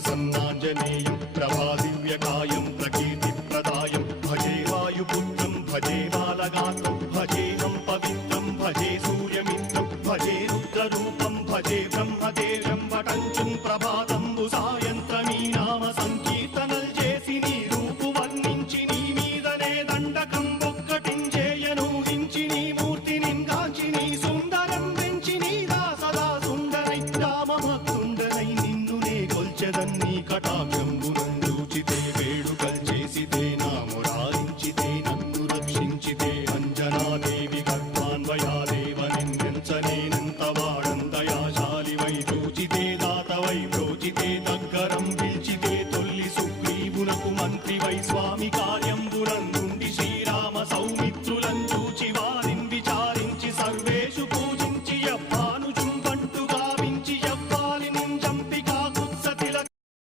प्रसन्नाञ्जनेयं प्रभादिव्यकायं प्रकीर्तिप्रदायं भजे वायुपुत्रं भजे बालगात्रं भजेऽहं पवित्रं भजे सूर्यमित्रं भजे रुद्ररूपं भजे ब्रह्मदेवं वटञ्चुं प्रभाతంబు సాయంత్రమీ నామ సంకీర్తనల్ చేసి నీ రూపు వర్ణించి నీ మీదనే దండకం ఒక్కటించేయను హించి నీ మూర్తిని గాంచి నీ సుందరం పెంచి నీ దాసదా సుందరై రామభక్తుండనై నిన్నునే కొల్చెదన్ని కటాక్షంబునందూచితే వేడుకల్ చేసితే నా మురారించితే నన్ను రక్షించితే అంజనాదేవి గర్భాన్వయాదేవ నిందించనేనంత వాడంతయాశాలివై చూచితే దాతవై బ్రోచితే దగ్గరం పిలిచితే తొల్లి సుగ్రీవునకు మంత్రివై స్వామి కార్యం